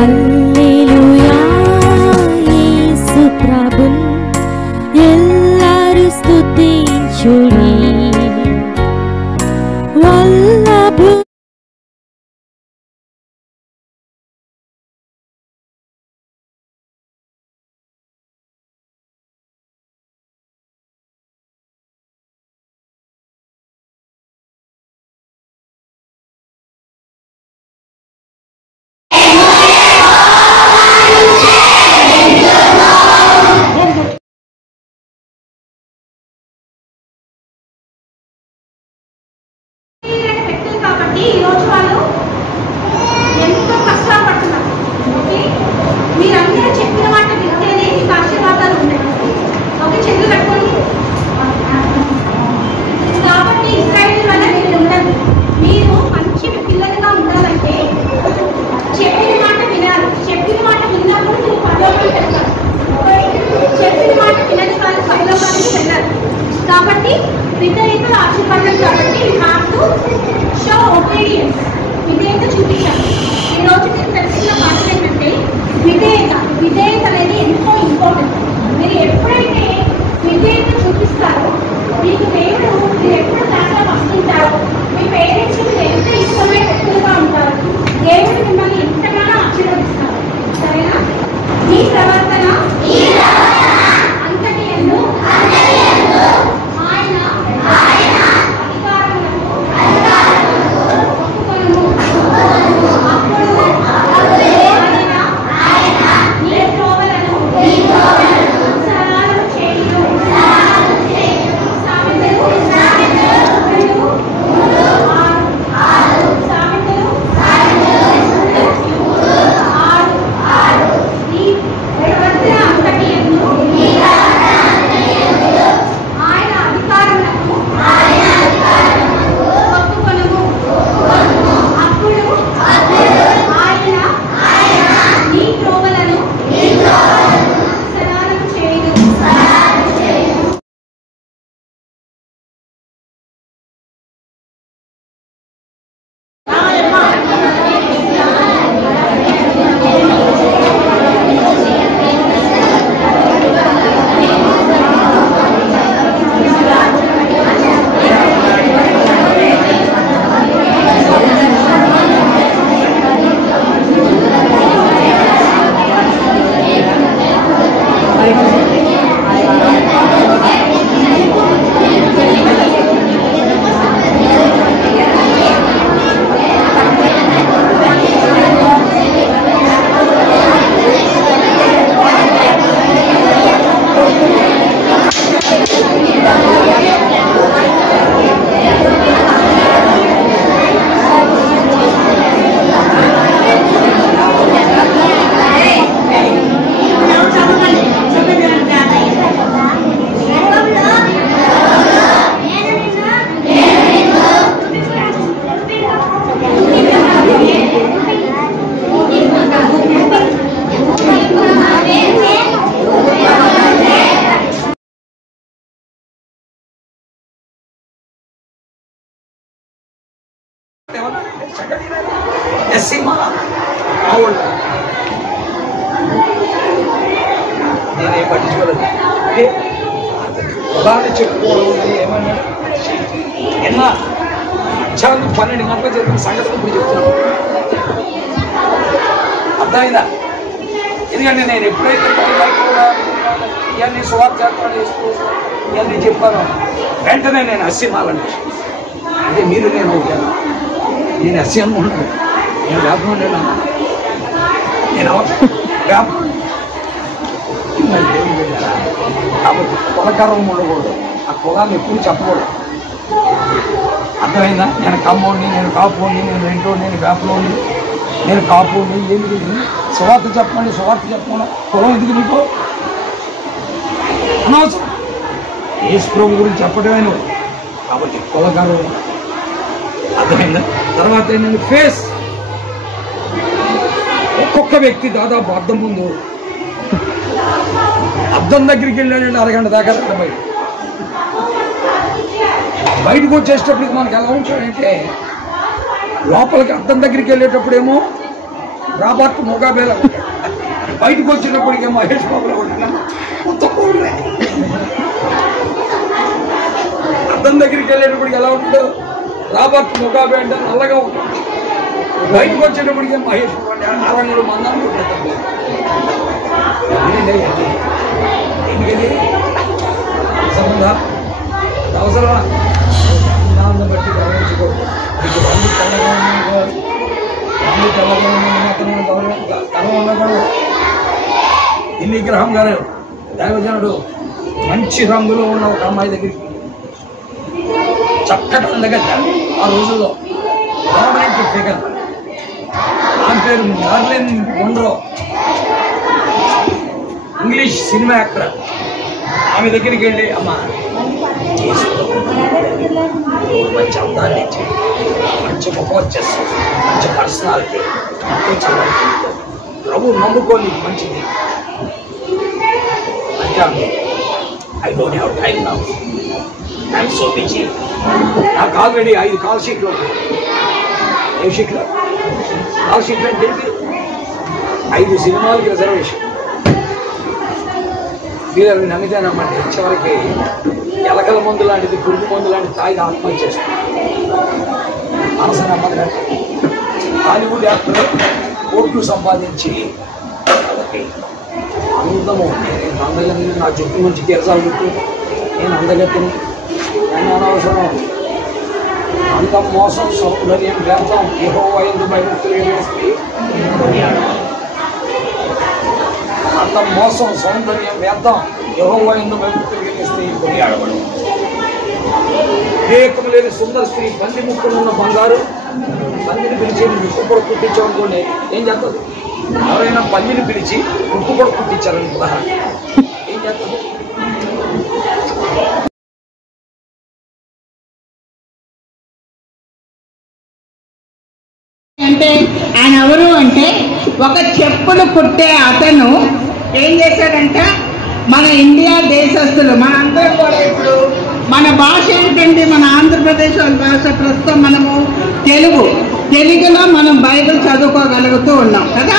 హల్లెలూయా యేసు ప్రభున్ ఎల్లరు స్తుతించుడి వల్లభు నేనే పట్టించుకోలేదు. బాగా చెప్పుకోవడం ఏమన్నా ఎన్నా చాలా 12 గంటలకు జరిగిన సంగతులు ఇప్పుడు చెప్తున్నాను. అర్థమైందా? ఎందుకంటే నేను ఎప్పుడైతే ఇవన్నీ సువార్త చేస్తూ ఇవన్నీ చెప్పానో వెంటనే నేను అస్సిమాలంటే అంటే మీరు నేను అస్సి అనుకుంటున్నాను. నేను వ్యాపారం నేను వ్యాపారం కాబట్టి పొలకరం ఉండకూడదు. ఆ పొలాన్ని ఎప్పుడు చెప్పకూడదు. అర్థమైందా? నేను కమ్మోడిని, నేను కాపుని, నేను రెండోని, నేను వ్యాపలోని, నేను కాపుని, ఏమి లేదు. సువార్త చెప్పండి, సువార్త చెప్పకుండా పొలం ఎందుకు నీకు అనవసరం. యేసు ప్రభు గురించి చెప్పడమే నువ్వు. కాబట్టి పొలకరం అర్థమైందా? తర్వాత నేను ఫేస్ ఒక్కొక్క వ్యక్తి దాదాపు అర్థం ముందు అద్దం దగ్గరికి వెళ్ళాడంటే అరగంట దాకా బయటకు వచ్చేటప్పటికి మనకు ఎలా ఉంటాడంటే లోపలికి అద్దం దగ్గరికి వెళ్ళేటప్పుడేమో రాబర్ట్ ముగాబేలా ఉంటాడు. బయటకు వచ్చినప్పటికే మహేష్ బాబులో ఉంటున్నాను మొత్తం కోడలే. అద్దం దగ్గరికి వెళ్ళేటప్పటికి ఎలా ఉంటాడు? రాబర్ట్ ముగాబే అంటే నల్లగా ఉంటాడు. బయటకు వచ్చేటప్పటికే మహేష్ బాబు అంటే అరంగుడు మందాన్ని ఉంటాడు. ఎందుకని సంబంధం అవసరమా? దాన్ని బట్టి గమనించుకోవాలి. మీకు రంగు తెల్లగా ఉండకూడదు, రంగు తెల్లగా మాత్రం తనం ఉండకూడదు. ఇన్ని గ్రహం గారు దైవజనుడు మంచి రంగులో ఉన్న ఒక అమ్మాయి దగ్గరికి చక్కటి అందగట్ట. ఆ రోజుల్లో గవర్నమెంట్ ఫిగర్, ఆమె పేరు మార్లిన్ మొన్రో, ఇంగ్లీష్ సినిమా యాక్టర్. ఆమె దగ్గరికి వెళ్ళి అమ్మ మంచి అందాన్ని ఇచ్చి, మంచి ముఖం వచ్చేస్తుంది, మంచి పర్సనాలిటీ, ప్రభు నమ్ముకోని మంచిది అంటే I don't have time now, I'm so busy. నాకు ఆల్రెడీ 5 కాల్ షీట్లు ఉంటాయి. ఏ షీట్లు? కాల్ షీట్లు అంటే 5 సినిమాలకి రిజర్వేషన్. మీరు అవి నమ్మితే నమ్మండి, చివరికి ఎలకల మందు లాంటిది, పురుగు మందు లాంటిది తాగి ఆత్మహత్య చేస్తుంది. మనసు నమ్మదు కంటే హాలీవుడ్ యాక్టర్ కోట్లు సంపాదించి అందము, నేను అందగతిని, నా చుట్టూ నుంచి గిరసాలు చుట్టూ నేను అందగతిని, నేను అనవసరం, అంత మోసం, సౌందర్యం వ్యర్థం, యెహోవా యందు భయభక్తులు వేసి అంత మోసం, సౌందర్యం వ్యర్థం, యెహోవా యందు భయభక్తులు వేసి కొనియాడబడు. వివేకం లేని సుందర స్త్రీ బంది ముక్కున్న బంగారు బందిని పిలిచి ముక్కు కూడా కుట్టించామనుకోండి ఏం చేస్తుంది? ఎవరైనా బందిని పిలిచి ముక్కు కూడా కుట్టించారని ఉదాహరణ ఏం చేస్తుంది? అంటే ఆయన ఎవరు అంటే ఒక చెప్పులు కుట్టే అతను ఏం చేశాడంట, మన ఇండియా దేశస్తులు మనందరం కూడా ఇప్పుడు మన భాష ఏంటండి, మన ఆంధ్రప్రదేశ్ భాష ప్రస్తుతం మనము తెలుగులో మనం బైబిల్ చదువుకోగలుగుతూ ఉన్నాం కదా.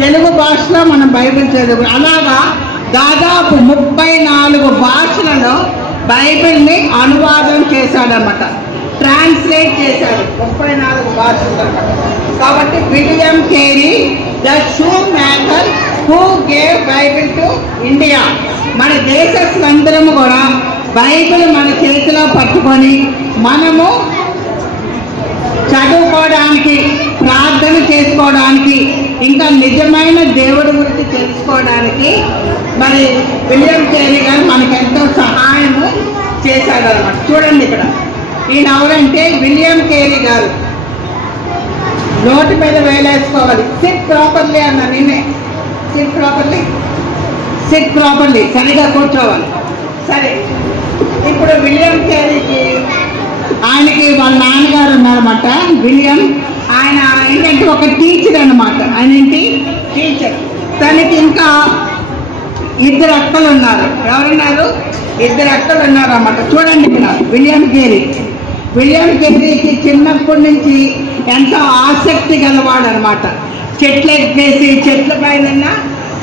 తెలుగు భాషలో మనం బైబిల్ చదువు అలాగా దాదాపు 34 భాషలలో బైబిల్ని అనువాదం చేశాడన్నమాట, ట్రాన్స్లేట్ చేశాడు 34 భాషలు. కాబట్టి William Carey the shoemaker who gave Bible to India. మన దేశస్తులందరము కూడా బైబిల్ మన చేతిలో పట్టుకొని మనము చదువుకోవడానికి, ప్రార్థన చేసుకోవడానికి, ఇంకా నిజమైన దేవుడి గురించి తెలుసుకోవడానికి మరి విలియం కేరీ గారు మనకు ఎంతో సహాయము చేశాడు అన్నమాట. చూడండి ఇక్కడ ఈయన ఎవరంటే విలియం కేరీ గారు. నోటి మీద వేలేసుకోవాలి. సిట్ ప్రాపర్లీ అన్న నిన్నే, సిట్ ప్రాపర్లీ సరిగా కూర్చోవాలి. సరే, ఇప్పుడు విలియం కేరీకి ఆయనకి వాళ్ళ నాన్నగారు ఉన్నారన్నమాట విలియం. ఆయన ఏంటంటే ఒక టీచర్ అన్నమాట. ఆయన ఏంటి టీచర్. తనకి ఇంకా 2 అక్కలు ఉన్నారు. ఎవరున్నారు? 2 అక్కలు ఉన్నారు అన్నమాట. చూడండి ఇక్కడ విలియం కేరీకి చిన్నప్పటి నుంచి ఎంతో ఆసక్తి గలవాడు అనమాట. చెట్లు ఎక్కేసి చెట్ల పైన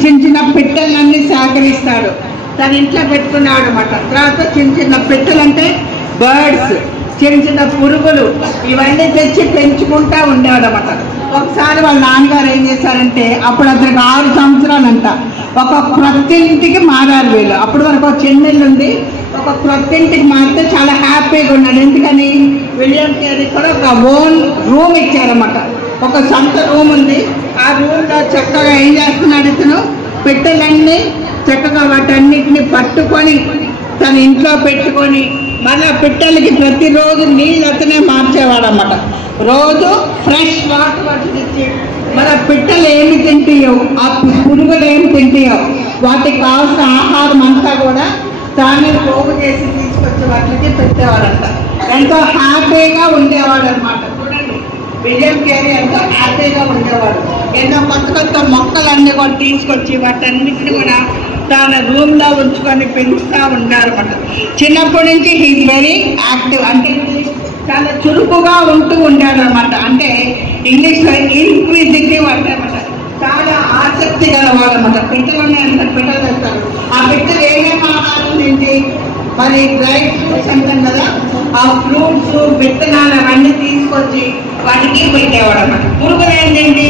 చిన్న పిట్టలన్నీ సేకరిస్తాడు, తన ఇంట్లో పెట్టుకున్నాడు అనమాట. తర్వాత చిన్న పిట్టలు అంటే బర్డ్స్, చిన్న పురుగులు, ఇవన్నీ తెచ్చి పెంచుకుంటా ఉండేవాడు అనమాట. ఒకసారి వాళ్ళ నాన్నగారు ఏం చేశారంటే, అప్పుడు అతనికి 6 సంవత్సరాలంట, ఒక క్రొత్త ఇంటికి మారారు వీళ్ళు. అప్పటి వరకు ఒక చిన్న ఇల్లు ఉంది, ఒక క్రొత్త ఇంటికి మారితే చాలా హ్యాపీగా ఉన్నాడు. ఎందుకని విలియం కేరీ కూడా ఒక ఓన్ రూమ్ ఇచ్చారన్నమాట. ఒక సొంత రూమ్ ఉంది. ఆ రూమ్లో చక్కగా ఏం చేస్తున్నాడు ఇతను, పిట్టలన్నీ చక్కగా వాటన్నిటిని పట్టుకొని తన ఇంట్లో పెట్టుకొని మళ్ళీ పిట్టలకి ప్రతిరోజు నీళ్ళు అతనే మార్చేవాడు అన్నమాట. రోజు ఫ్రెష్ వాటర్ తెచ్చి మన పిట్టలు ఏమి తింటాయో, ఆ పురుగులు ఏమి తింటాయో వాటికి కావాల్సిన ఆహారం అంతా కూడా తానే పోగు చేసి తీసుకొచ్చి వాటికి పెట్టేవాడంట. ఎంతో హ్యాపీగా ఉండేవాడు అనమాట. చూడండి విలియం కేరీ ఎంతో హ్యాపీగా ఉండేవాడు. ఎన్నో కొత్త మొక్కలన్నీ కూడా తీసుకొచ్చి వాటన్నిటిని కూడా తన రూమ్లో ఉంచుకొని పెంచుతూ ఉంటారు అనమాట. చిన్నప్పటి నుంచి హీజ్ వెరీ యాక్టివ్, అంటే చాలా చురుకుగా ఉంటూ ఉంటాడు అనమాట. అంటే ఇంగ్లీష్లో ఇన్క్విజిటివ్ అంటే చాలా ఆసక్తి గలవాడు అన్నమాట. పెట్టెలోనే అంత పెట్టెలు తెస్తారు. ఆ పెట్టెలు ఏమేమి ఆహారం తింటి మరి డ్రై ఫ్రూట్స్ అంటాం కదా, ఆ ఫ్రూట్స్ విత్తనాలు అవన్నీ తీసుకొచ్చి వాటికి పెట్టేవాడు అన్నమాట. పురుగులు ఏంటండి,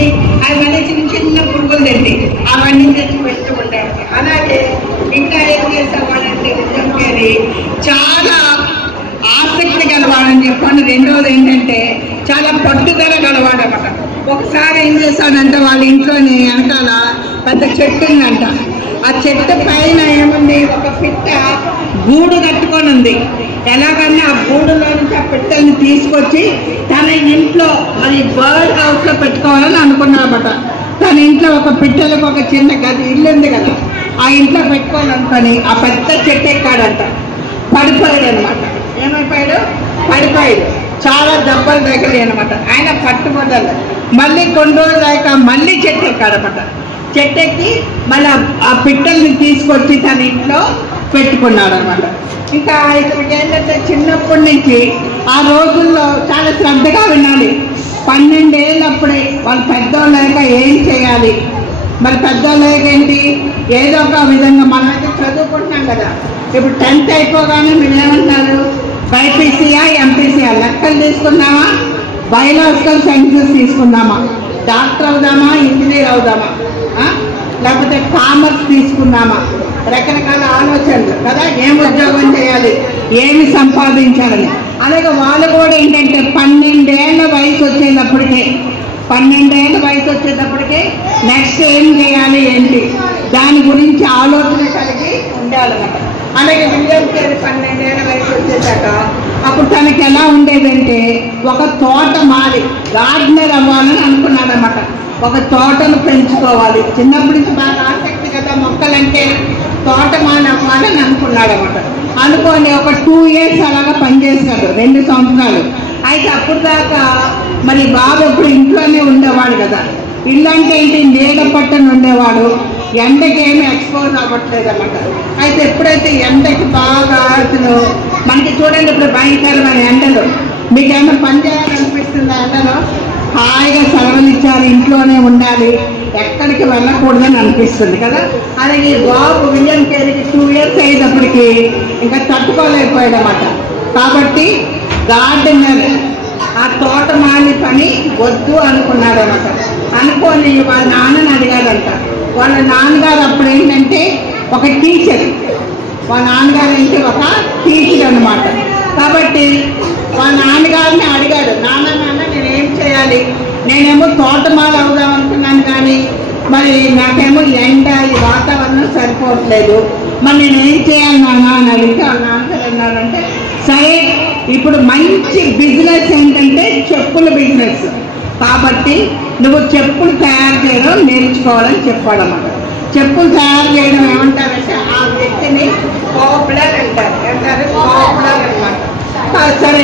అవన్నీ చిన్న చిన్న పురుగులు తిండి అవన్నీ తెచ్చి పెడుతూ ఉండేవాడు. అలాగే ఇంకా ఏం చేసేవాడంటే నిజంగా చాలా ఆసక్తి గలవాడని చెప్పండి. రెండోది ఏంటంటే చాలా పట్టుదల గలవాడన్నమాట. ఒకసారి ఏం చేశాడంటే వాళ్ళ ఇంట్లోనే వెనకాల పెద్ద చెట్టు ఉందంట. ఆ చెట్టు పైన ఏముంది, ఒక పిట్ట గూడు కట్టుకొని ఉంది. ఎలాగన్నా ఆ గూడులో నుంచి ఆ పిట్టల్ని తీసుకొచ్చి తన ఇంట్లో మరి బర్డ్ హౌస్లో పెట్టుకోవాలని అనుకున్నాడన్నమాట. తన ఇంట్లో ఒక పిట్టలకు ఒక చిన్న గది ఇల్లు ఉంది కదా, ఆ ఇంట్లో పెట్టుకోవాలనుకొని ఆ పెద్ద చెట్టు ఎక్కాడంట. పడిపోయాడు అనమాట. ఏమైపోయాడు, పడిపోయాడు. చాలా దెబ్బలు తగిలి అనమాట. ఆయన పట్టుబడ్డాడు. మళ్ళీ కొన్ని రోజులు అయ్యాక మళ్ళీ చెట్టు ఎక్కాడనమాట. చెట్టు ఎక్కి మళ్ళీ ఆ పిట్టల్ని తీసుకొచ్చి తన ఇంట్లో పెట్టుకున్నాడు అనమాట. ఇంకా ఇతనికి ఏంటంటే చిన్నప్పటి నుంచి ఆ రోజుల్లో చాలా శ్రద్ధగా వినాలి. 12 ఏళ్ళప్పుడే వాళ్ళు పెద్దోళ్ళు లేక ఏం చేయాలి, మరి పెద్దోళ్ళు ఏంటి ఏదో ఒక విధంగా మనమైతే చదువుకుంటున్నాం కదా. ఇప్పుడు 10th అయిపోగానే మేమేమంటారు, బైపీసీయా ఎంపీసీయా, లెక్కలు తీసుకుందామా, బయోలాజికల్ సైన్సెస్ తీసుకుందామా, డాక్టర్ అవుదామా, ఇంజనీర్ అవుదామా, లేకపోతే కామర్స్ తీసుకుందామా, రకరకాల ఆలోచనలు కదా, ఏం ఉద్యోగం చేయాలి, ఏమి సంపాదించాలని. అలాగే వాళ్ళు కూడా ఏంటంటే 12 ఏళ్ళ వయసు వచ్చేటప్పటికే 12 ఏళ్ళ వయసు వచ్చేటప్పటికే నెక్స్ట్ ఏం చేయాలి ఏంటి దాని గురించి ఆలోచన కలిగి ఉండాలన్నమాట. అలాగే విలియం కేరీ 12 ఏళ్ళ వయసు వచ్చేసాక అప్పుడు తనకి ఎలా ఉండేదంటే ఒక తోట మాలి గార్డెనర్ అవ్వాలని అనుకున్నాడనమాట. ఒక తోటను పెంచుకోవాలి. చిన్నప్పటి నుంచి బాగా ఆసక్తి కదా మొక్కలంటే, తోటమాలి అవ్వాలని అనుకున్నాడనమాట. అనుకొని ఒక 2 years అలాగా పనిచేశాడు, 2 సంవత్సరాలు. అయితే అప్పుడు దాకా మరి బాబు ఎప్పుడు ఇంట్లోనే ఉండేవాడు కదా. ఇల్లు అంటే ఏంటి, నీడ పట్టుని ఉండేవాడు, ఎండకి ఏమి ఎక్స్పోజ్ అవ్వట్లేదు అన్నమాట. అయితే ఎప్పుడైతే ఎండకి బాగా అసలు మనకి చూడండి ఇప్పుడు భయంకరమైన ఎండలు, మీకు ఏమైనా పని చేయాలనిపిస్తుందా ఎండలో? హాయిగా సెలవులు ఇచ్చారు, ఇంట్లోనే ఉండాలి, ఎక్కడికి వెళ్ళకూడదని అనిపిస్తుంది కదా. అలాగే బాబు విలియం కేరీకి 2 years అయ్యేటప్పటికి ఇంకా తట్టుకోలేకపోయాడు అన్నమాట. కాబట్టి గార్డెనర్, ఆ తోటమాలి పని వద్దు అనుకున్నాడు అన్నమాట. అనుకొని వాళ్ళ నాన్నని అడిగాడంట. వాళ్ళ నాన్నగారు అప్పుడు ఏంటంటే ఒక టీచర్, వాళ్ళ నాన్నగారు ఏంటి ఒక టీచర్ అనమాట. కాబట్టి వాళ్ళ నాన్నగారిని అడిగాడు, నాన్న నేనేం చేయాలి, నేనేమో తోటమాలి అవుదాం అనుకున్నాను కానీ మరి నాకేమో ఎండ ఈ వాతావరణం సరిపోవట్లేదు, మరి నేనేం చేయాలి నాన్న అని అడిగితే వాళ్ళ నాన్నగారు అన్నారంటే, సరే ఇప్పుడు మంచి బిజినెస్ ఏంటంటే చెప్పుల బిజినెస్, కాబట్టి నువ్వు చెప్పులు తయారు చేయడం నేర్చుకోవాలని చెప్పాడన్నమాట. చెప్పులు తయారు చేయడం ఏమంటారంటే ఆ వ్యక్తిని పాపులర్ అంటారు. పాపులర్ అనమాట. సరే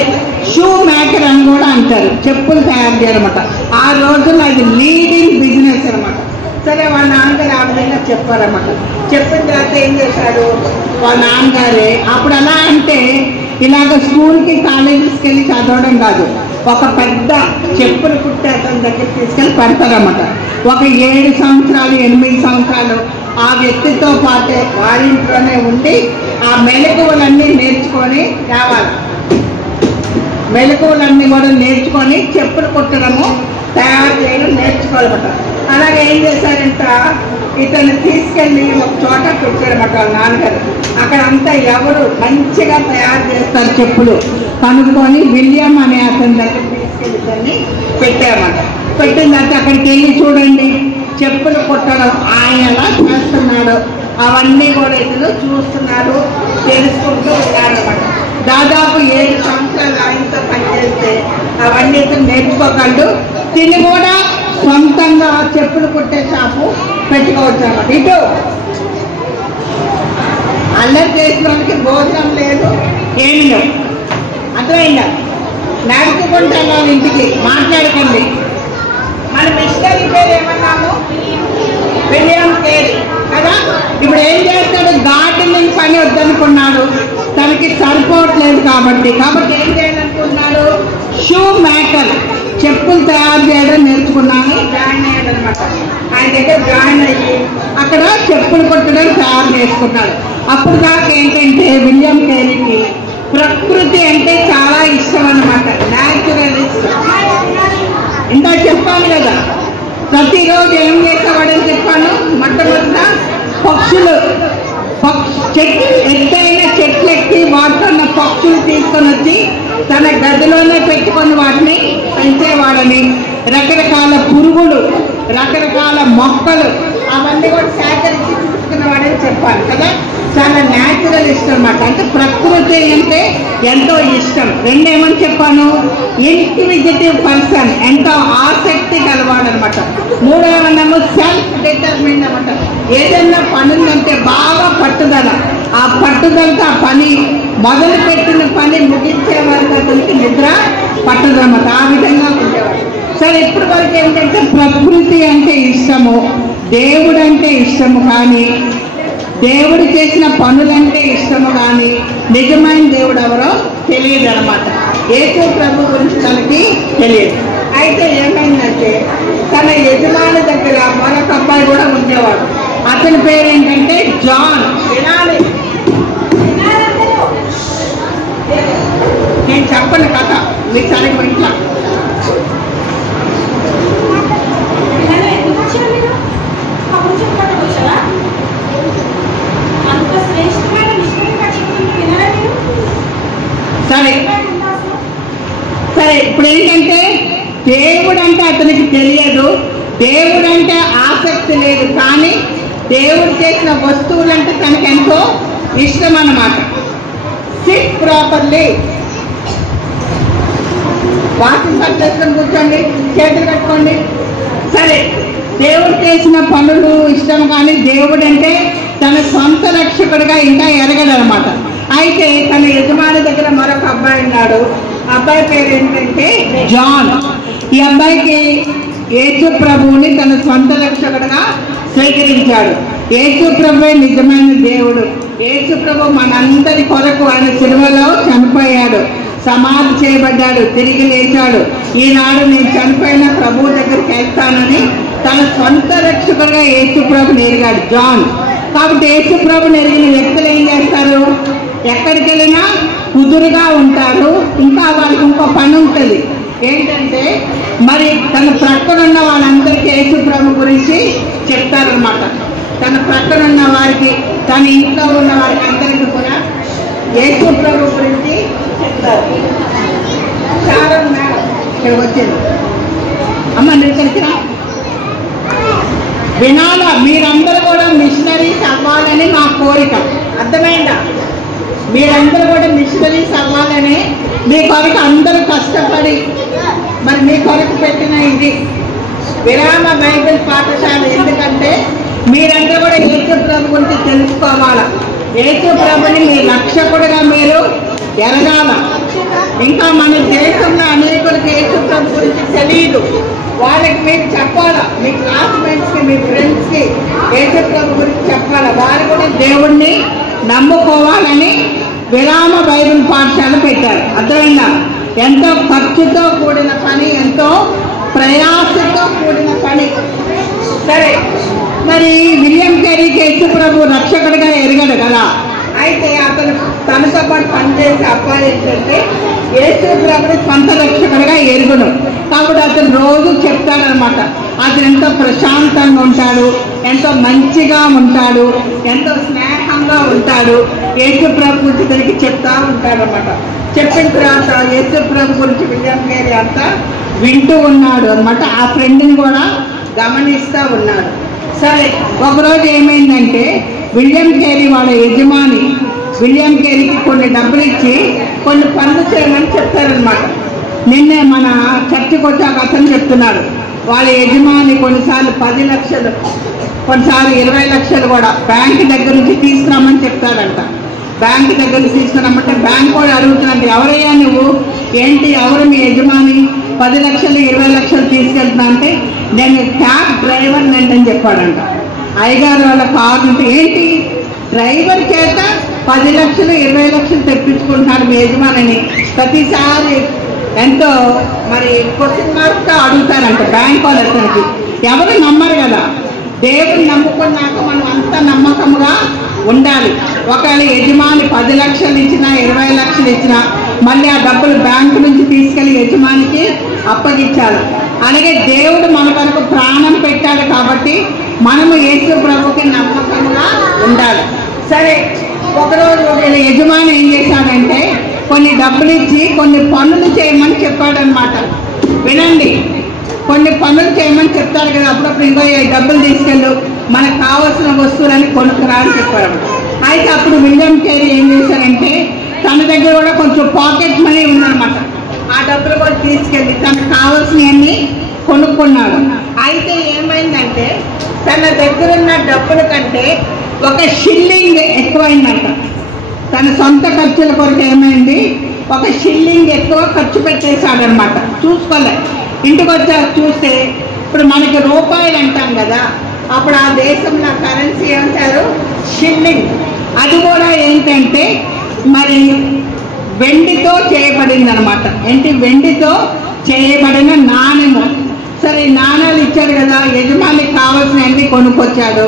షూ మేకర్ అని కూడా అంటారు. చెప్పులు తయారు చేయడమాట. ఆ రోజుల్లో అది లీడింగ్ బిజినెస్ అనమాట. సరే వాళ్ళ నాన్నగారు ఆ విధంగా చెప్పారన్నమాట. చెప్పిన తర్వాత ఏం చేశాడు వాళ్ళ నాన్నగారే, అప్పుడు ఎలా అంటే ఇలాగ స్కూల్కి కాలేజెస్కి వెళ్ళి చదవడం కాదు, ఒక పెద్ద చెప్పులు కుట్టే అతని దగ్గర తీసుకెళ్ళి పెడతారన్నమాట. ఒక 7 సంవత్సరాలు 8 సంవత్సరాలు ఆ వ్యక్తితో పాటే వారింట్లోనే ఉండి ఆ మెలకువలన్నీ నేర్చుకొని రావాలి. మెలకువలన్నీ కూడా నేర్చుకొని చెప్పులు కుట్టడము తయారు చేయడం నేర్చుకోవాలన్నమాట. అలాగే ఏం చేశారంట, ఇతను తీసుకెళ్ళి ఒక చోట పెట్టారన్నమాట వాళ్ళ నాన్నగారు. అక్కడ అంతా ఎవరు మంచిగా తయారు చేస్తారు చెప్పులు కనుక్కొని విలియం అనే అతని దగ్గర తీసుకెళ్ళి ఇతన్ని పెట్టారన్నమాట. పెట్టిన తర్వాత అక్కడికి వెళ్ళి చూడండి చెప్పులు కుట్టడం ఆయన ఎలా చేస్తున్నాడు అవన్నీ కూడా ఇతను చూస్తున్నాడు, తెలుసుకుంటూ ఉన్నారన్నమాట. దాదాపు 7 సంవత్సరాలు ఆయనతో పనిచేస్తే అవన్నీ ఇతను నేర్చుకోగలడు. తిని కూడా సొంతంగా చెప్పులు కుట్టే షాపు పెట్టుకోవచ్చు అన్నమాట. ఇటు అల్లరి చేసినోడికి భోజనం లేదు, ఏమి లేవు. అర్థమైందా? నడుచుకుంటే వాళ్ళ ఇంటికి మాట్లాడకండి. మన మిషనరీ పేరు ఏమన్నాము, విలియం కేరీ కదా. ఇప్పుడు ఏం చేస్తాడు, గార్డెనింగ్ పని వద్దనుకున్నాడు, తనకి సరిపోవట్లేదు కాబట్టి ఏం చేయాలనుకున్నాడు, షూ మేకర్, చెప్పులు తయారు చేయడం నేర్చుకున్నాను, జాయిన్ అయ్యాడు అనమాట. ఆయన దగ్గర జాయిన్ అయ్యి అక్కడ చెప్పులు కొట్టడం తయారు చేసుకున్నాడు. అప్పుడు దాకా ఏంటంటే విలియం కేరీకి ప్రకృతి అంటే చాలా ఇష్టం అన్నమాట, న్యాచురల్ ఇష్టం. ఇంత చెప్పాను కదా, ప్రతిరోజు ఏం చేసేవాడని చెప్పాను. మొట్టమొదట పక్షులు చెట్లు, ఎత్తైన చెట్లు ఎక్కి వాటిలో ఉన్న పక్షులు తీసుకొని వచ్చి తన గదిలోనే పెట్టుకొని వాటిని పెంచేవాడని, రకరకాల పురుగులు, రకరకాల మొక్కలు అవన్నీ కూడా సేకరించి తీసుకునేవాడని చెప్పాను కదా. చాలా న్యాచురల్ ఇష్టం అన్నమాట. అంటే ప్రకృతి అంటే ఎంతో ఇష్టం. రెండేమని చెప్పాను, ఇన్క్విజిటివ్ పర్సన్, ఎంతో ఆసక్తి కలవాడనమాట. మూడేమన్నాము సెల్ఫ్ డిటర్మిన్ అనమాట. ఏదైనా పనులంటే బాగా పట్టుదల, ఆ పట్టుదలతో ఆ పని మొదలు పెట్టిన పని ముగించే వరకు అతనికి నిద్ర పట్టదన్నమాట. ఆ విధంగా ఉండేవాడు. సరే, ఇప్పటి వరకు ఏంటంటే ప్రకృతి అంటే ఇష్టము, దేవుడు అంటే ఇష్టము, కానీ దేవుడు చేసిన పనులంటే ఇష్టము, కానీ నిజమైన దేవుడు ఎవరో తెలియదు అనమాట. యేసు ప్రభు గురించి తనకి తెలియదు. అయితే ఏమైందంటే తన యజమాని దగ్గర మరొక అబ్బాయి కూడా ఉండేవాడు. అతని పేరు ఏంటంటే జాన్. వినాలి, నేను చెప్పను కథ, మీకు సరిగ్గా ఇంట్లో సరే సరే. ఇప్పుడు ఏంటంటే దేవుడు అంటే అతనికి తెలియదు, దేవుడు అంటే ఆసక్తి లేదు, కానీ దేవుడు చేసిన వస్తువులంటే తనకు ఎంతో ఇష్టం అన్నమాట. సిట్ ప్రాపర్లీ, వాకింగ్ పట్టేసుకొని కూర్చోండి, చేతులు కట్టుకోండి. సరే, దేవుడు చేసిన పనులు ఇష్టం, కానీ దేవుడు అంటే తన సొంత రక్షకుడిగా ఇంకా ఎరగడనమాట. అయితే తన యజమాని దగ్గర మరొక అబ్బాయి ఉన్నాడు. అబ్బాయి పేరు ఏంటంటే జాన్. ఈ అబ్బాయికి యేసు ప్రభువుని తన సొంత రక్షకుడిగా స్వీకరించాడు. యేసు ప్రభువే నిజమైన దేవుడు. యేసు ప్రభు మనందరి కొరకు ఆయన సిలువలో చనిపోయాడు, సమాధి చేయబడ్డాడు, తిరిగి లేచాడు. ఈనాడు నేను చనిపోయిన ప్రభువు దగ్గరికి వెళ్తానని తన సొంత రక్షకుడిగా యేసు ప్రభుని ఎరిగాడు జాన్. కాబట్టి యేసు ప్రభుని ఎరిగిన వ్యక్తులు ఏం చేస్తారు, ఎక్కడికి వెళ్ళినా కుదురుగా ఉంటారు. ఇంకా వాళ్ళకి ఇంకో పని ఉంటుంది, ఏంటంటే మరి తన ప్రక్కన ఉన్న వాళ్ళందరికీ యేసు ప్రభు గురించి చెప్తారనమాట. తన ప్రక్కన ఉన్న వారికి, తన ఇంట్లో ఉన్న వారికి అందరికీ కూడా యేసు ప్రభు గురించి చెప్తారు. చాలా మేడం ఇక్కడ వచ్చింది, అమ్మ ఇక్కడికి రా. వినాలా, మీరందరూ కూడా మిషనరీస్ అవ్వాలని మా కోరిక, అర్థమైందా? మీరందరూ కూడా మిషనరీస్ అవ్వాలని మీ కొరకు అందరూ కష్టపడి మరి మీ కొరకు పెట్టిన ఇది విరామ బైబిల్ పాఠశాల. ఎందుకంటే మీరందరూ కూడా యేసు ప్రభు గురించి తెలుసుకోవాలా, యేసు ప్రభుని మీ రక్షకుడిగా మీరు ఎరగాల. ఇంకా మన దేశంలో అనేకులకు యేసు ప్రభు గురించి తెలియదు, వాళ్ళకి మీరు చెప్పాలా. మీ క్లాస్మేట్స్కి, మీ ఫ్రెండ్స్కి యేసు ప్రభు గురించి చెప్పాలా. వారు కూడా దేవుణ్ణి నమ్ముకోవాలని విరామ బైబిల్ పాఠశాల పెట్టారు. అర్థమైందా? ఎంతో ఖర్చుతో కూడిన పని, ఎంతో ప్రయాసతో కూడిన పని. సరే, మరి విలియం కేరీకి యేసు ప్రభు రక్షకుడిగా ఎరగడు కదా. అయితే అతను తనతో పాటు పనిచేసే అబ్బాయి ఏంటంటే యేసు ప్రభుని సొంత రక్షకుడిగా ఎరుగును. కాబట్టి అతను రోజు చెప్తాడనమాట. అతను ఎంతో ప్రశాంతంగా ఉంటాడు, ఎంతో మంచిగా ఉంటాడు, ఎంతో స్నేహంగా ఉంటాడు. యేసు ప్రభు గురించి తనకి చెప్తా ఉంటాడనమాట. చెప్పిన తర్వాత యేసు ప్రభు గురించి విలియం కేరీ అంతా వింటూ ఉన్నాడు అనమాట. ఆ ఫ్రెండ్ని కూడా గమనిస్తూ ఉన్నాడు. సరే, ఒకరోజు ఏమైందంటే విలియం కేరీ వాళ్ళ యజమాని విలియం కేరీకి కొన్ని డబ్బులు ఇచ్చి కొన్ని పనులు చేయమని చెప్తారనమాట. నిన్నే మన చర్చికి వచ్చాక అతను చెప్తున్నాడు, వాళ్ళ యజమాని కొన్నిసార్లు 10 లక్షలు, కొన్నిసార్లు 20 లక్షలు కూడా బ్యాంక్ దగ్గర నుంచి తీసుకురామని చెప్తాడంట. బ్యాంక్ దగ్గర నుంచి తీసుకురామంటే బ్యాంక్ కూడా అడుగుతున్నాడు, ఎవరయ్యా నువ్వు, ఏంటి, ఎవరు మీ యజమాని, 10 లక్షలు 20 లక్షలు తీసుకెళ్తున్నా అంటే నేను క్యాబ్ డ్రైవర్ అని చెప్పాడంట. అయ్యగారు వాళ్ళ కారు ఉంటే, ఏంటి డ్రైవర్ చేత 10 లక్షలు 20 లక్షలు తెప్పించుకుంటున్నారు మీ యజమానిని, ప్రతిసారి ఎంతో మరి క్వశ్చన్ మార్క్గా అడుగుతారంట బ్యాంక్ వాళ్ళు అతనికి. ఎవరు నమ్మరు కదా. దేవుని నమ్ముకున్నాక మనం అంత నమ్మకంగా ఉండాలి. ఒకవేళ యజమాని 10 లక్షలు ఇచ్చినా 20 లక్షలు ఇచ్చినా మళ్ళీ ఆ డబ్బులు బ్యాంకు నుంచి తీసుకెళ్లి యజమానికి అప్పగించాలి. అలాగే దేవుడు మన కొరకు ప్రాణం పెట్టాడు కాబట్టి మనము యేసు ప్రభుకి నమ్మకంగా ఉండాలి. సరే, ఒకరోజు యజమాని ఏం చేశాడంటే కొన్ని డబ్బులు ఇచ్చి కొన్ని పనులు చేయమని చెప్పాడనమాట. వినండి, కొన్ని పనులు చేయమని చెప్తారు కదా, అప్పుడప్పుడు ఇంకో డబ్బులు తీసుకెళ్ళు మనకు కావాల్సిన వస్తువులని కొనుక్కురా అని చెప్పారు. అయితే అప్పుడు విలియం కేరీ ఏం చేశారంటే తన దగ్గర కూడా కొంచెం పాకెట్ మనీ ఉందన్నమాట. ఆ డబ్బులు కూడా తీసుకెళ్ళి తనకు కావాల్సినవన్నీ కొనుక్కున్నాడు. అయితే ఏమైందంటే తన దగ్గర ఉన్న డబ్బుల కంటే 1 షిల్లింగ్ ఎక్కువైందంట. తన సొంత ఖర్చుల కొరకు ఏమైంది, 1 షిల్లింగ్ ఎక్కువ ఖర్చు పెట్టేశాడనమాట. చూసుకోలే. ఇంటికి వచ్చాక చూస్తే ఇప్పుడు మనకి రూపాయలు అంటాం కదా, అప్పుడు ఆ దేశంలో కరెన్సీ ఏమంటారు షిల్లింగ్. అది కూడా ఏంటంటే మరి వెండితో చేయబడింది అనమాట. ఏంటి, వెండితో చేయబడిన నాణెము. సరే, నాణాలు ఇచ్చాడు కదా, యజమానికి కావాల్సినవన్నీ కొనుక్కొచ్చాడు.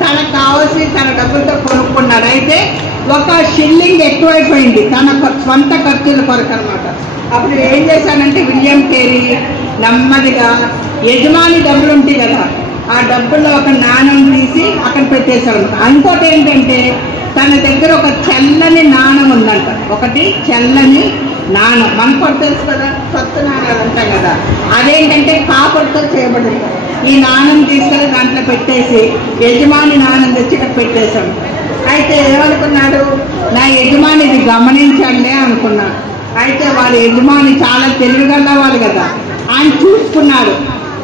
తనకు కావాల్సి తన డబ్బులతో కొనుక్కున్నాడు. అయితే 1 షిల్లింగ్ ఎక్కువైపోయింది తన స్వంత ఖర్చుల కొరకు అనమాట. అప్పుడు ఏం చేశాడంటే విలియం కేరీ నెమ్మదిగా యజమాని డబ్బులు ఉంటాయి కదా, ఆ డబ్బుల్లో 1 నాణం తీసి అక్కడ పెట్టేశాడు. ఇంకోటి ఏంటంటే తన దగ్గర 1 చల్లని నాణం ఉందంట. 1 చల్లని నాణం, మనకు కూడా తెలుసు కదా, కొత్త నాణాలు ఉంటాయి కదా, అదేంటంటే కాపర్తో చేయబడింది. ఈ నాణం తీసుకెళ్ళి దాంట్లో పెట్టేసి యజమాని నాణం తెచ్చి ఇక్కడ పెట్టేశాడు. అయితే ఏమనుకున్నాడు, నా యజమాని ఇది గమనించాలే అనుకున్నాడు. అయితే వాళ్ళ యజమాని చాలా తెలివిగలవాళ్ళు కదా, ఆయన చూసుకున్నాడు.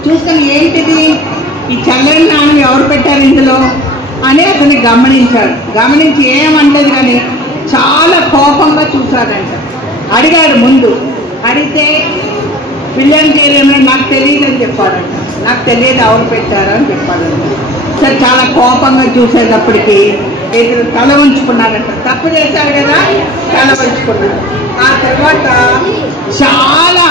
చూసుకుని ఏంటిది, ఈ చల్లని నాణం ఎవరు పెట్టారు ఇందులో అని అతన్ని గమనించాడు. గమనించి ఏమంటది కానీ చాలా కోపంగా చూశాడంట. అడిగాడు ముందు. అడిగితే విలియం కేరీ ఏమైనా నాకు తెలియదు అని చెప్పాడంట. నాకు తెలియదు ఎవరు పెట్టారు అని చెప్పాడంట. సరే, చాలా కోపంగా చూసేటప్పటికి ఎదురు తల ఉంచుకున్నాడంట. తప్పు చేశాడు కదా, తల ఉంచుకున్నాడు. ఆ తర్వాత చాలా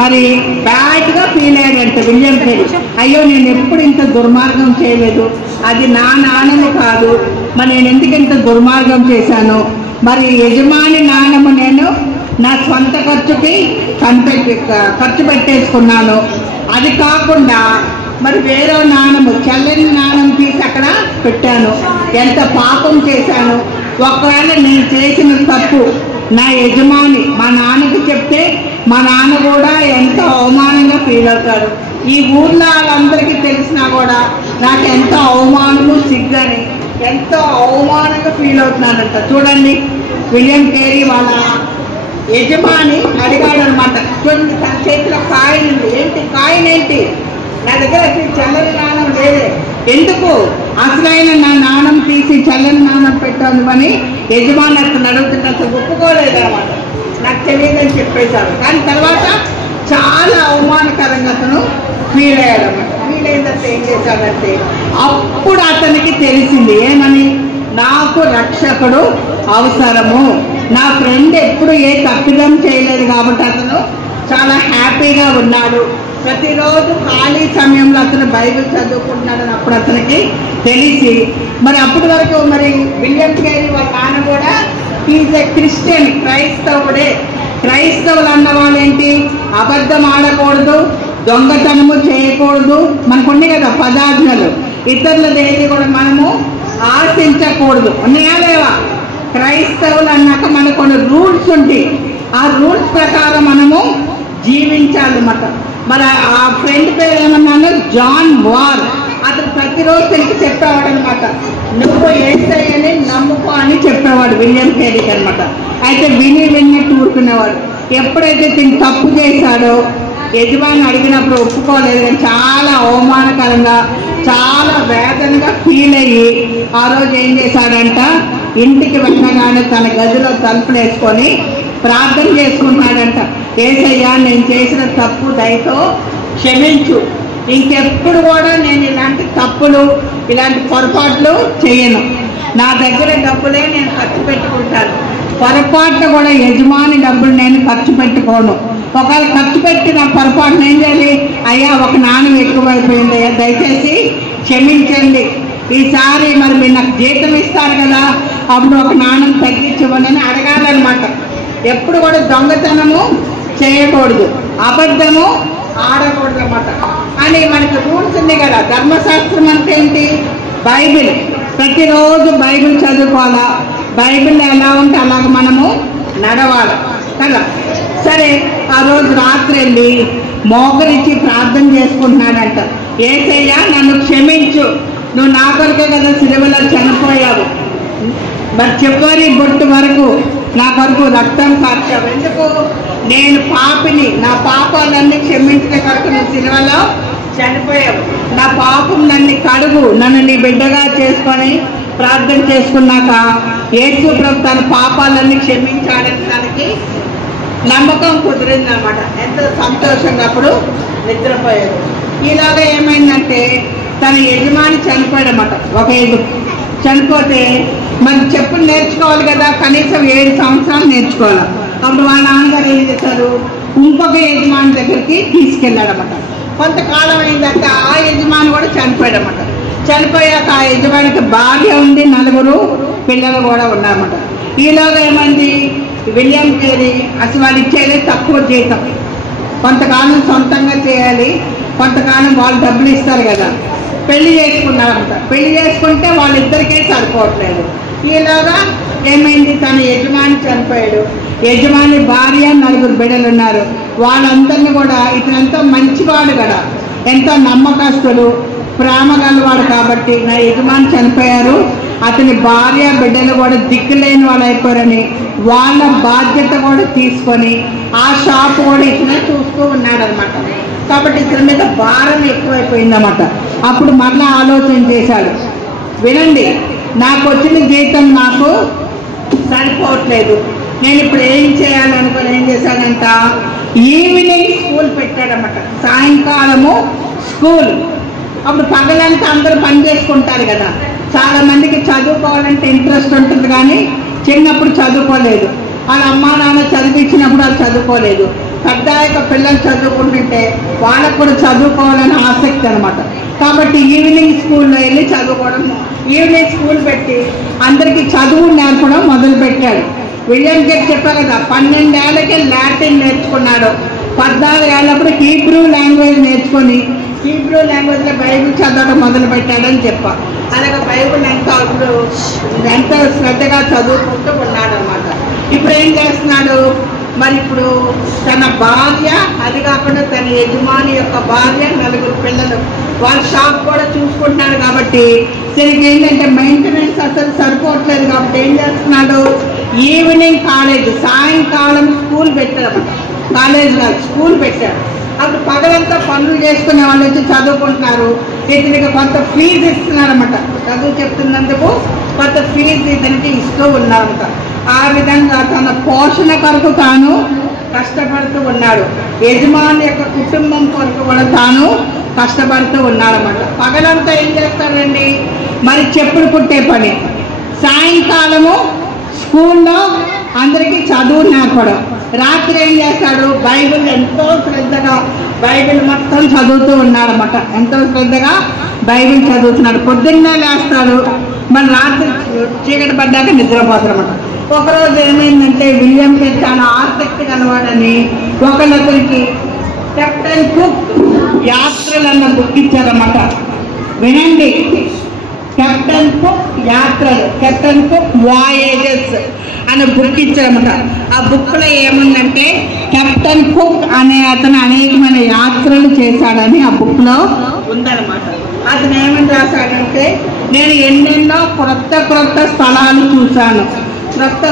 మరి బ్యాడ్గా ఫీల్ అయ్యాడంట విలియం కేరీ. అయ్యో, నేను ఎప్పుడు ఇంత దుర్మార్గం చేయలేదు, అది నా నాణ్యము కాదు, మరి నేను ఎందుకు ఇంత దుర్మార్గం చేశాను, మరి యజమాని నాణ్యము నేను నా స్వంత ఖర్చుకి ఖర్చు పెట్టేసుకున్నాను, అది కాకుండా మరి వేరే నాణము చల్లని నాణం తీసి అక్కడ పెట్టాను, ఎంత పాపం చేశాను. ఒకవేళ నేను చేసిన తప్పు నా యజమాని మా నాన్నకి చెప్తే మా నాన్న కూడా ఎంతో అవమానంగా ఫీల్ అవుతాడు. ఈ ఊర్లో వాళ్ళందరికీ తెలిసినా కూడా నాకు ఎంతో అవమానము సిగ్గని ఎంతో అవమానంగా ఫీల్ అవుతున్నాడంట. చూడండి, విలియం కేరీ వాళ్ళ యజమాని అడిగాడు అనమాట. చూడండి, తన చేతిలో కాయిన్ ఉంది. ఏంటి కాయిన్, ఏంటి నా దగ్గర చల్లని నాణం లేదే, ఎందుకు అసలైన నా నాణం తీసి చల్లని నాణం పెట్టాను అని యజమాని అతను అడుగుతుంటే అసలు ఒప్పుకోలేదన్నమాట. నాకు తెలియదని చెప్పేశాడు. కానీ తర్వాత చాలా అవమానకరంగా అతను ఫీల్ అయ్యాడు అన్నమాట. ఫీల్ అయినంత ఏం చేశాడంటే అప్పుడు అతనికి తెలిసింది ఏమని, నాకు రక్షకుడు అవసరము. నా ఫ్రెండ్ ఎప్పుడు ఏ తప్పిదం చేయలేదు కాబట్టి అతను చాలా హ్యాపీగా ఉన్నాడు. ప్రతిరోజు ఖాళీ సమయంలో అతను బైబిల్ చదువుకుంటున్నాడని అప్పుడు అతనికి తెలిసి, మరి అప్పటి వరకు మరి విలియం కేరీ వాళ్ళ నాన్న కూడా ఈజ్ ఎ క్రిస్టియన్, క్రైస్తవుడే. క్రైస్తవులు అన్న వాళ్ళు ఏంటి, అబద్ధం ఆడకూడదు, దొంగతనము చేయకూడదు, మనకుండే కదా పదాజ్ఞలు, ఇతరులది ఏది కూడా మనము ఆశించకూడదు. ఉన్నాయా లేవా? క్రైస్తవులు అన్నాక మనకు కొన్ని రూల్స్ ఉంటాయి. ఆ రూల్స్ ప్రకారం మనము జీవించాలన్నమాట. మరి ఆ ఫ్రెండ్ పేరు ఏమన్నాను, జాన్ వార్. అతను ప్రతిరోజు తిరిగి చెప్పేవాడు అనమాట, నువ్వు యేసయ్యని నమ్ముకో అని చెప్పేవాడు విలియం కేరీకి అనమాట. అయితే విన్నట్టు ఊరుకునేవాడు. ఎప్పుడైతే తిని తప్పు చేశాడో యజమాని అడిగినప్పుడు ఒప్పుకోలేదు, కానీ చాలా అవమానకరంగా చాలా వేదనగా ఫీల్ అయ్యి ఆ రోజు ఏం చేశాడంట, ఇంటికి వెళ్ళగానే తన గదిలో తలుపులు వేసుకొని ప్రార్థన చేసుకుంటున్నాడంట. యేసయ్యా, నేను చేసిన తప్పు దయతో క్షమించు, ఇంకెప్పుడు కూడా నేను ఇలాంటి తప్పులు ఇలాంటి పొరపాట్లు చేయను, నా దగ్గర డబ్బులే నేను ఖర్చు పెట్టుకుంటాను, పొరపాటున కూడా యజమాని డబ్బులు నేను ఖర్చు పెట్టుకోను. ఒకవేళ ఖర్చు పెట్టిన పొరపాటున ఏం చేయాలి? అయ్యా ఒక నాణ్యం ఎక్కువైపోయింది, దయచేసి క్షమించండి, ఈసారి మరి మీరు నాకు జీతం ఇస్తారు కదా, అప్పుడు ఒక నాణ్యం తగ్గించమని అని అడగాలన్నమాట. ఎప్పుడు కూడా దొంగతనము చేయకూడదు, అబద్ధము ఆడకూడదు అన్నమాట. అని మనకి రూల్స్ ఉంది కదా. ధర్మశాస్త్రం అంటే ఏంటి? బైబిల్. ప్రతిరోజు బైబిల్ చదువుకోవాలా, బైబిల్ ఎలా ఉంటే అలాగ మనము నడవాలి కదా. సరే, ఆ రోజు రాత్రి వెళ్ళి మోకరించి ప్రార్థన చేసుకుంటున్నాడంట. యేసయ్యా నన్ను క్షమించు, నువ్వు నా కొరకే కదా సిలువలో చనిపోయావు, మరి చివరి బొట్టు వరకు నా కొరకు రక్తం కార్చావు, ఎందుకు? నేను పాపిని, నా పాపాలన్నీ క్షమించిన కొరకు నువ్వు సిలువలో చనిపోయావు, నా పాపం నన్ను కడుగు, నన్ను నీ బిడ్డగా చేసుకొని ప్రార్థన చేసుకున్నాక యేసు ప్రభు తన పాపాలన్నీ క్షమించాడని దానికి నమ్మకం కుదిరిందన్నమాట. ఎంతో సంతోషంగా అప్పుడు నిద్రపోయాడు. ఇలాగా ఏమైందంటే తన యజమాని చనిపోయాడన్నమాట. ఒక చనిపోతే మరి చెప్పులు నేర్చుకోవాలి కదా, కనీసం 7 సంవత్సరాలు నేర్చుకోవాలి. అప్పుడు వాళ్ళ నాన్నగారు ఏం చేశారు? ఇంకొక యజమాని దగ్గరికి తీసుకెళ్ళాడన్నమాట. కొంతకాలం అయిందంటే ఆ యజమాని కూడా చనిపోయాడన్నమాట. చనిపోయాక ఆ యజమానికి భార్య ఉంది, 4 పిల్లలు కూడా ఉన్నారన్నమాట. ఈలోగా ఏమైంది? విలియం కేరీ అసలు వాళ్ళు ఇచ్చేది తక్కువ జీతం, కొంతకాలం సొంతంగా చేయాలి, కొంతకాలం వాళ్ళు డబ్బులు ఇస్తారు కదా, పెళ్లి చేసుకున్నారంట. పెళ్లి చేసుకుంటే వాళ్ళిద్దరికే సరిపోవట్లేదు. ఈలోగా ఏమైంది? తన యజమాని చనిపోయాడు. యజమాని భార్య 4 బిడ్డలు ఉన్నారు. వాళ్ళందరినీ కూడా ఇతనంతా మంచివాడు కదా, ఎంతో నమ్మకస్తుడు, ప్రేమ గలవాడు కాబట్టి నా యజమాని చనిపోయారు, అతని భార్య బిడ్డలు కూడా దిక్కులేని వాళ్ళు అయిపోయారని వాళ్ళ బాధ్యత కూడా తీసుకొని ఆ షాప్ కూడా ఇతనే చూస్తూ ఉన్నాడనమాట. కాబట్టి ఇతని మీద భారం ఎక్కువైపోయిందన్నమాట. అప్పుడు మళ్ళీ ఆలోచన చేశాడు, వినండి, నాకు వచ్చిన జీతం నాకు సరిపోవట్లేదు, నేను ఇప్పుడు ఏం చేయాలనుకుని ఏం చేశాడంట, ఈవినింగ్ స్కూల్ పెట్టాడన్నమాట. సాయంకాలము స్కూల్. అప్పుడు పగలంతా అందరూ పని చేసుకుంటారు కదా, చాలా మందికి చదువుకోవాలంటే ఇంట్రెస్ట్ ఉంటుంది కానీ చిన్నప్పుడు చదువుకోలేదు, వాళ్ళ అమ్మా నాన్న చదివించినప్పుడు వాళ్ళు చదువుకోలేదు. పెద్ద యొక్క పిల్లలు చదువుకుంటుంటే వాళ్ళకు కూడా చదువుకోవాలని ఆసక్తి అనమాట. కాబట్టి ఈవినింగ్ స్కూల్లో వెళ్ళి చదువుకోవడం, ఈవినింగ్ స్కూల్ పెట్టి అందరికీ చదువు నేర్పడం మొదలుపెట్టాడు. విలియం కేరీ చెప్పారు కదా, 12 ఏళ్ళకే లాటిన్ నేర్చుకున్నాడు, 14 ఏళ్ళప్పుడు హీబ్రూ లాంగ్వేజ్ నేర్చుకొని హీబ్రూ లాంగ్వేజ్లో బైబిల్ చదవడం మొదలు పెట్టాడని చెప్పా. అలాగే బైబిల్ ఎంతో శ్రద్ధగా చదువుకుంటూ ఉన్నాడు అనమాట. ఇప్పుడు ఏం చేస్తున్నాడు? మరి ఇప్పుడు తన భార్య, అది కాకుండా తన యజమాని యొక్క భార్య, 4 పిల్లలు, వాళ్ళ షాప్ కూడా చూసుకుంటున్నాడు. కాబట్టి సరిగ్గా ఏంటంటే మెయింటెనెన్స్ అసలు సరిపోవట్లేదు. కాబట్టి ఏం చేస్తున్నాడు? ఈవినింగ్ కాలేజ్, సాయంకాలం స్కూల్ పెట్టాడు. కాలేజ్ కాదు, స్కూల్ పెట్టాడు. అప్పుడు పగలంతా పనులు చేసుకునే వాళ్ళు వచ్చి చదువుకుంటున్నారు. ఇతనికి కొంత ఫీజు ఇస్తున్నారన్నమాట, చదువు చెప్తున్నందుకు కొంత ఫీజు ఇతనికి ఇస్తూ ఉన్నారన్నమాట. ఆ విధంగా తన పోషణ కొరకు తాను కష్టపడుతూ ఉన్నాడు. యజమాని యొక్క కుటుంబం కొరకు కూడా తాను కష్టపడుతూ ఉన్నాడన్నమాట. పగలంతా ఏం చేస్తాడండి? మరి చెప్పులు కుట్టే పని, సాయంకాలము స్కూల్లో అందరికీ చదువు నేర్పడం, రాత్రి ఏం చేస్తాడు? బైబిల్ ఎంతో శ్రద్ధగా బైబిల్ మొత్తం చదువుతూ ఉన్నాడన్నమాట. ఎంతో శ్రద్ధగా బైబిల్ చదువుతున్నాడు. పొద్దున్నే లేస్తాడు, మరి రాత్రి చీకటి పడ్డాక నిద్రపోతాడన్నమాట. ఒకరోజు ఏమైందంటే విలియం కేరీ చాలా ఆసక్తి కలవాడని ఒకళ్ళకి కెప్టెన్ కుక్ యాత్రలు అన్న బుక్ ఇచ్చారన్నమాట. వినండి, కెప్టెన్ కుక్ యాత్రలు, కెప్టెన్ కుక్ వాయేజెస్ అనే బుక్ ఇచ్చారన్నమాట. ఆ బుక్లో ఏముందంటే కెప్టెన్ కుక్ అనే అతను అనేకమైన యాత్రలు చేశాడని ఆ బుక్లో ఉందన్నమాట. అతను ఏమని రాశాడంటే, నేను ఎన్నెన్నో క్రొత్త స్థలాలు చూశాను,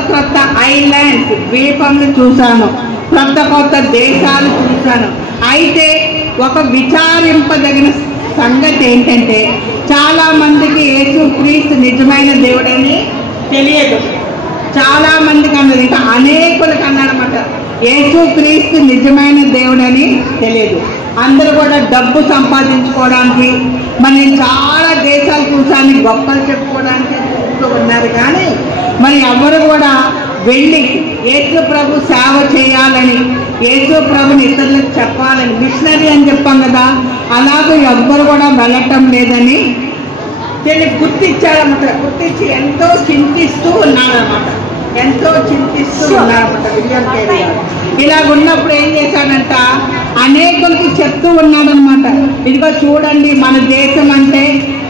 క్రొత్త ఐలాండ్స్, ద్వీపంలు చూశాను, కొత్త దేశాలు చూశాను. అయితే ఒక విచారింపదగిన సంగతి ఏంటంటే చాలా మందికి యేసుక్రీస్తు నిజమైన దేవుడని తెలియదు. చాలా మందికి అన్నది, ఇంకా అనేకులకు అన్నాడన్నమాట, యేసుక్రీస్తు నిజమైన దేవుడని తెలియదు. అందరూ కూడా డబ్బు సంపాదించుకోవడానికి, మరి నేను చాలా దేశాలు చూసాను గొప్పలు చెప్పుకోవడానికి చూస్తూ ఉన్నారు. కానీ మరి ఎవరు కూడా వెళ్ళి యేసు ప్రభు సేవ చేయాలని, యేసు ప్రభుని ఇతరులకు చెప్పాలని, మిషనరీ అని చెప్పాం కదా, అలాగే ఎవ్వరు కూడా వెళ్ళటం లేదని గుర్తించాడనమాట. గుర్తించి ఎంతో చింతిస్తూ ఉన్నాడనమాట. విలియం కేరీ గారు ఇలాగ ఉన్నప్పుడు ఏం చేశాడంట, అనేకులకి చెప్తూ ఉన్నాడనమాట. ఇదిగో చూడండి, మన దేశం అంటే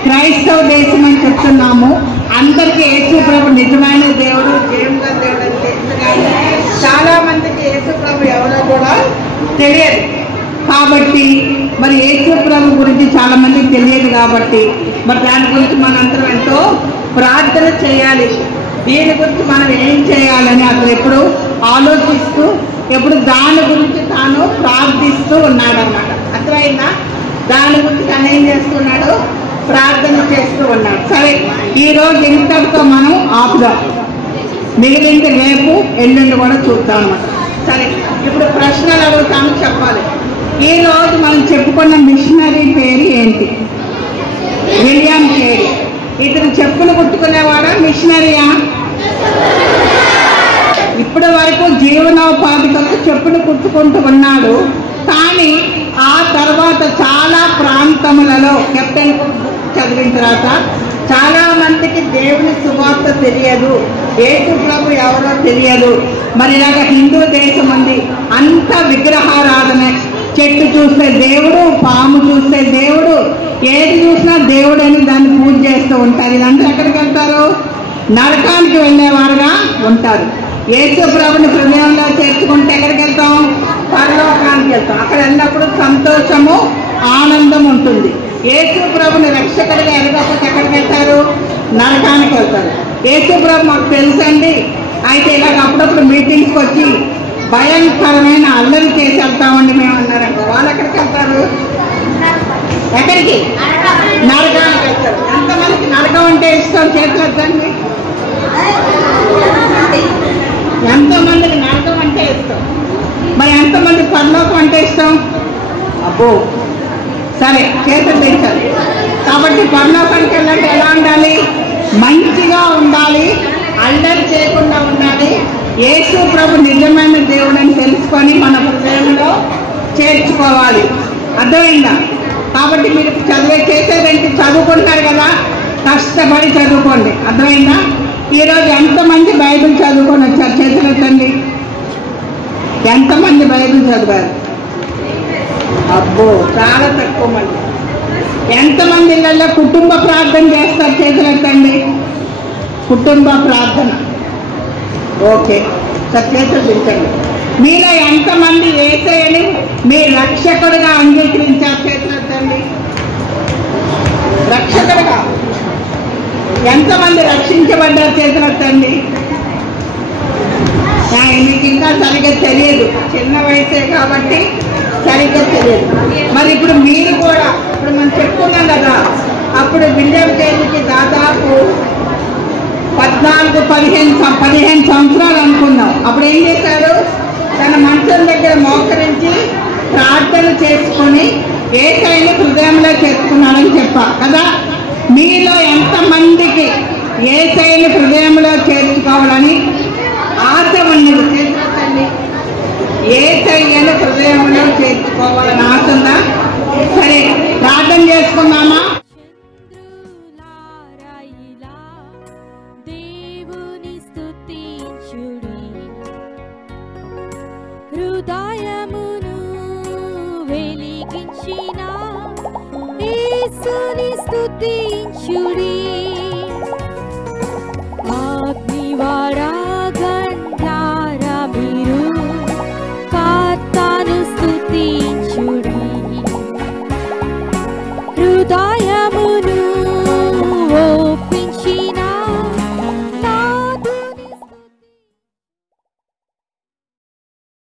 క్రైస్తవ దేశం అని చెప్తున్నాము, అందరికీ యేసు ప్రభు నిజమైన దేవుడు, జీవన దేవుడు అని తెలుసు, కానీ చాలా మందికి యేసు ప్రభు ఎవరో కూడా తెలియదు. కాబట్టి మరి యేసు ప్రభు గురించి చాలా మందికి తెలియదు. కాబట్టి మరి దాని గురించి మనందరం ఎంతో ప్రార్థన చేయాలి. దీని గురించి మనం ఏం చేయాలని అతను ఎప్పుడు ఆలోచిస్తూ, ఎప్పుడు దాని గురించి తాను ప్రార్థిస్తూ ఉన్నాడన్నమాట. అర్థమైందా? దాని గురించి తను ఏం చేస్తున్నాడు, ప్రార్థన చేస్తూ ఉన్నాడు. సరే, ఈరోజు ఇంతటితో మనం ఆపుదాం, మిగిలింది రేపు ఎల్లుండి కూడా చూద్దాం అన్నమాట. సరే, ఇప్పుడు ప్రశ్నలు అడుగుతాను, చెప్పాలి. ఈరోజు మనం చెప్పుకున్న మిషనరీ పేరు ఏంటి? William Carey. ఇతను చెప్పులు కుట్టుకునేవాడా, మిషనరీయా? ఇప్పటి వరకు జీవనోపాధి కొరకు చెప్పులు కుట్టుకుంటూ ఉన్నాడు. కానీ ఆ తర్వాత చాలా ప్రాంతములలో కెప్టెన్ చదివిన తర్వాత చాలా మందికి దేవుని సువార్త తెలియదు, యేసు ప్రభు ఎవరో తెలియదు. మరి ఇలాగ హిందూ దేశం ఉంది, అంత విగ్రహారాధన, చెట్టు చూస్తే దేవుడు, పాము చూస్తే దేవుడు, ఏది చూసినా దేవుడు అని దాన్ని పూజ చేస్తూ ఉంటారు. ఇదంతా ఎక్కడికి వెళ్తారు? నరకానికి వెళ్ళేవారుగా ఉంటారు. యేసు ప్రభుని హృదయంలో చేర్చుకుంటే ఎక్కడికి వెళ్తాం? పరలోకానికి వెళ్తాం. అక్కడ వెళ్ళినప్పుడు సంతోషము, ఆనందం ఉంటుంది. యేసు ప్రభుని రక్షకుడిగా ఎరగకపోతే ఎక్కడికి వెళ్తారు? నరకానికి వెళ్తారు. యేసు ప్రభు మాకు తెలుసండి, అయితే ఇలాగ అప్పుడప్పుడు మీటింగ్స్కి వచ్చి భయంకరమైన అల్లరి చేసి వెళ్తామండి మేము అన్నారంట. వాళ్ళు ఎక్కడికి వెళ్తారు? ఎక్కడికి? నరకానికి వెళ్తారు. ఎంతమందికి నరకం అంటే ఇష్టం? చేతులు వద్దండి. ఎంతమందికి నరకం అంటే ఇష్టం? మరి ఎంతమంది పరలోకం అంటే ఇష్టం? అబ్బో, సరే, చేతులు తెచ్చారు. కాబట్టి పరలోకానికి వెళ్ళాలంటే ఎలా ఉండాలి? మంచిగా ఉండాలి, అల్లరి చేయకుండా ఉండాలి, యేసు ప్రభు నిజమైన దేవుడు అని తెలుసుకొని మన హృదయంలో చేర్చుకోవాలి. అర్థమైందా? కాబట్టి మీరు చేసేదేంటి? చదువుకుంటారు కదా, కష్టపడి చదువుకోండి. అర్థమైందా? ఈరోజు ఎంతమంది బైబిల్ చదువుకొని వచ్చారు? చేతులు ఎత్తండి. ఎంతమంది బైబిల్ చదివారు? అబ్బో, చాలా తక్కువ మంది. ఎంతమంది ఇళ్ళల్లో కుటుంబ ప్రార్థన చేస్తారు? చేతులు ఎత్తండి. కుటుంబ ప్రార్థన, ఓకే, చేతులు దించండి. మీలో ఎంతమంది యేసయ్యని మీ రక్షకుడిగా అంగీకరించారు? చేతులు ఎత్తండి. రక్షకుడిగా ఎంతమంది రక్షించబడ్డారు? చేతులు ఎత్తండి. మీకు ఇంకా సరిగ్గా తెలియదు, చిన్న వయసే కాబట్టి సరిగ్గా తెలియదు. మరి ఇప్పుడు మీరు కూడా, ఇప్పుడు మనం చెప్పుకున్నాం కదా, అప్పుడు విలియం కేరీకి దాదాపు 14-15 సంవత్సరాలు అనుకుందాం. అప్పుడు ఏం చేశాడు? తన మంచం దగ్గర మోకరించి ప్రార్థన చేసుకొని యేసయ్యని హృదయంలో చేసుకున్నాడని చెప్పా కదా. మీలో ఎంతమందికి యేసయ్యని హృదయంలో చేర్చుకోవాలని ఆశ ఉన్నది? చేర్చుకోండి. యేసయ్యని హృదయంలో చేర్చుకోవాలని ఆశ ఉందా? సరే, ప్రార్థన చేసుకుందామా? దేవుని స్తుతించుడి, హృదయమును వెలిగించిన యేసుని స్తుతించుడి.